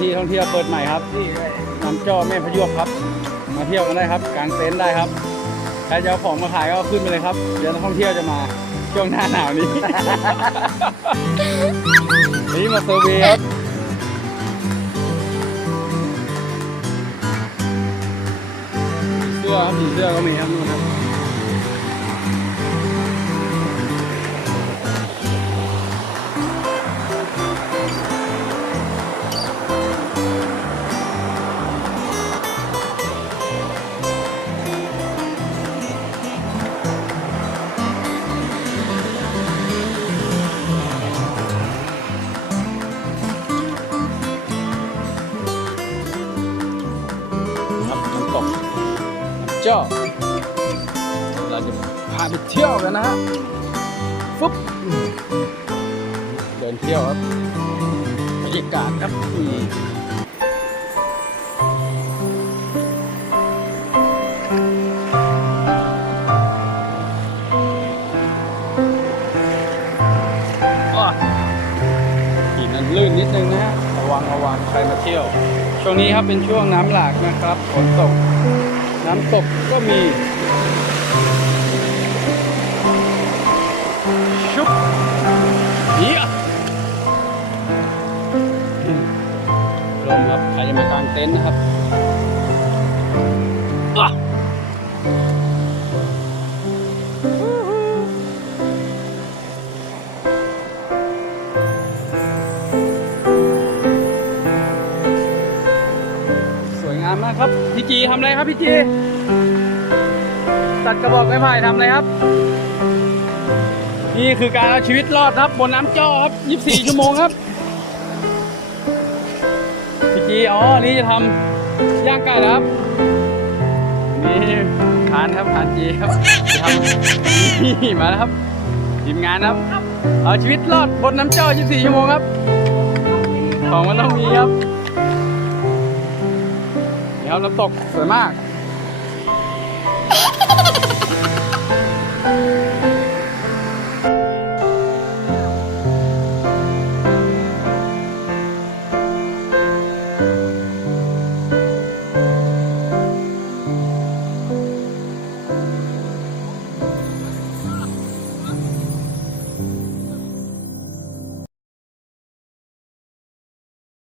ที่ท่องเที่ยวเปิดใหม่ครับที่น้ำจ้อแม่พะยวกครับ มาเที่ยวกันได้ครับกางเต็นท์ได้ครับใครจะเอาของมาขายก็ขึ้นไปเลยครับ เดี๋ยวนักท่องเที่ยวจะมาช่วงหน้าหนาวนี้ นี่มาเซอร์เวย์ครับเสื้อครับผีเสื้อก็มีครับนู่นครับครับ จ้าเราจะพาไปเที่ยวกันนะฮะฟุ๊บเดินเที่ยวครับบรรยากาศครับนี่อ้อหินนั้นลื่นนิดนึงนะฮะระวังระวังใครมาเที่ยว ช่วงนี้ครับเป็นช่วงน้ำหลากนะครับฝนตก น้ำตกก็มี ชุบเยี่ยลมครับ ใครจะมากางเต็นท์นะครับากครับพี่จีทำอะไรครับพี่จีตัดกระบอกไม้ไผ่ทำอะไรครับ นี่คือการเอาชีวิตรอดครับ บนน้ำจ้อครับ 24 ชั่วโมงครับพี่จีอ๋อนี่จะทำย่างไก่ครับนี่ทานครับทานจีครับทำนี่มาแล้วครับทีมงานครับ เอาชีวิตรอดบนน้ำจ้อ24 ชั่วโมงครับ ของมันต้องมีครับ ครับน้ำตกสวยมาก